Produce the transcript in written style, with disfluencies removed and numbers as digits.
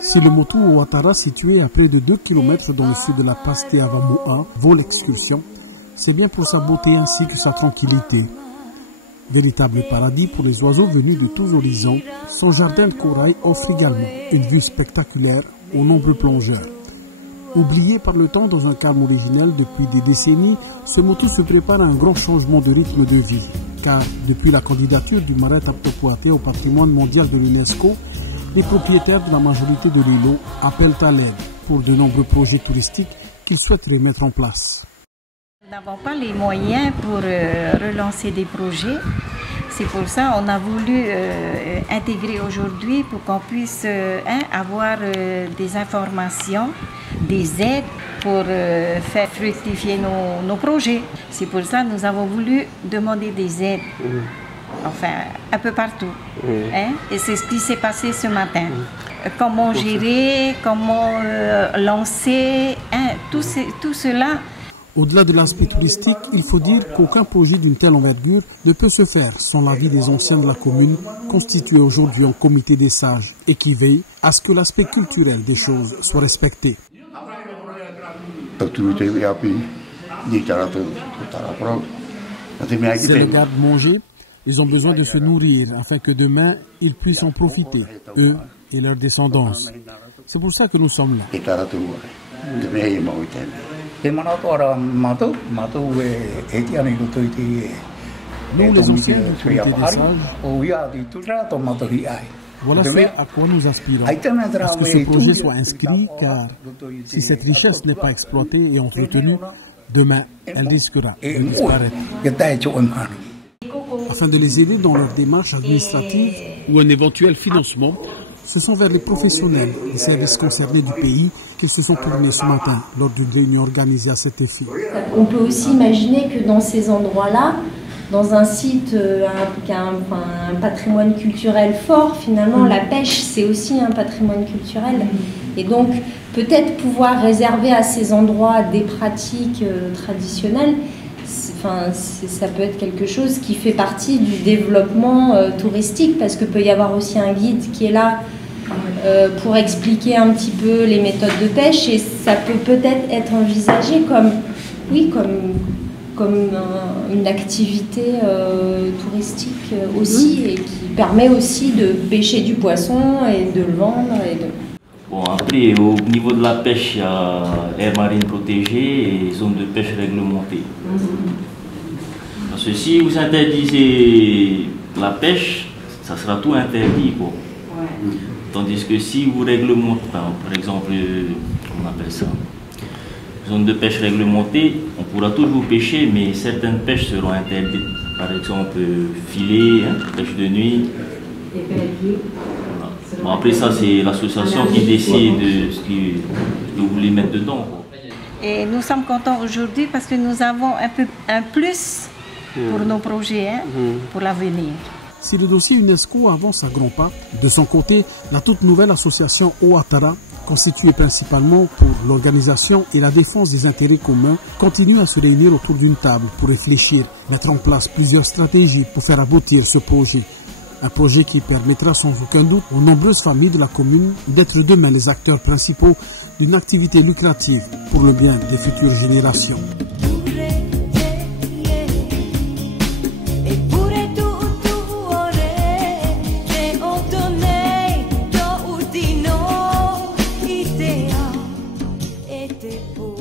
Si le motu Ouattara, situé à près de 2 km dans le sud de la Paste Avamoa, vaut l'expulsion, c'est bien pour sa beauté ainsi que sa tranquillité. Véritable paradis pour les oiseaux venus de tous horizons, son jardin de corail offre également une vue spectaculaire aux nombreux plongeurs. Oublié par le temps dans un calme originel depuis des décennies, ce motu se prépare à un grand changement de rythme de vie. Car depuis la candidature du marais Taptokuate au patrimoine mondial de l'UNESCO, les propriétaires de la majorité de l'îlot appellent à l'aide pour de nombreux projets touristiques qu'ils souhaiteraient mettre en place. Nous n'avons pas les moyens pour relancer des projets. C'est pour ça qu'on a voulu intégrer aujourd'hui pour qu'on puisse avoir des informations, des aides pour faire fructifier nos projets. C'est pour ça que nous avons voulu demander des aides, enfin un peu partout. Et c'est ce qui s'est passé ce matin. Comment gérer, comment lancer, tout cela. Au-delà de l'aspect touristique, il faut dire qu'aucun projet d'une telle envergure ne peut se faire sans l'avis des anciens de la commune, constitués aujourd'hui en comité des sages et qui veillent à ce que l'aspect culturel des choses soit respecté. C'est le garde-manger, ils ont besoin de se nourrir afin que demain, ils puissent en profiter, eux et leur descendance. C'est pour ça que nous sommes là. Nous, les anciens du comité des sages, voilà ce à quoi nous aspirons, à ce que ce projet soit inscrit, car si cette richesse n'est pas exploitée et entretenue, demain, elle risquera de disparaître. Afin de les aider dans leur démarche administrative ou un éventuel financement, ce sont vers les professionnels des services concernés du pays qu'ils se sont tournés ce matin lors d'une réunion organisée à cet effet. On peut aussi imaginer que dans ces endroits-là, dans un site qui a un patrimoine culturel fort, finalement la pêche c'est aussi un patrimoine culturel. Et donc peut-être pouvoir réserver à ces endroits des pratiques traditionnelles, ça peut être quelque chose qui fait partie du développement touristique, parce qu'il peut y avoir aussi un guide qui est là pour expliquer un petit peu les méthodes de pêche, et ça peut peut-être être envisagé comme une activité touristique aussi, et qui permet aussi de pêcher du poisson et de le vendre. Bon, après, au niveau de la pêche, il y a aire marine protégée et zone de pêche réglementée. Parce que si vous interdisez la pêche, ça sera tout interdit, quoi. Tandis que si vous réglementez, par exemple, comment on appelle ça, zone de pêche réglementée, on pourra toujours pêcher, mais certaines pêches seront interdites. Par exemple, filet, pêche de nuit. Voilà. Bon, après ça, c'est l'association qui décide de ce que vous voulez mettre dedans, quoi. Et nous sommes contents aujourd'hui parce que nous avons un plus pour nos projets, pour l'avenir. Si le dossier UNESCO avance à grands pas, de son côté, la toute nouvelle association Ouattara, constituée principalement pour l'organisation et la défense des intérêts communs, continue à se réunir autour d'une table pour réfléchir, mettre en place plusieurs stratégies pour faire aboutir ce projet. Un projet qui permettra sans aucun doute aux nombreuses familles de la commune d'être demain les acteurs principaux d'une activité lucrative pour le bien des futures générations. Te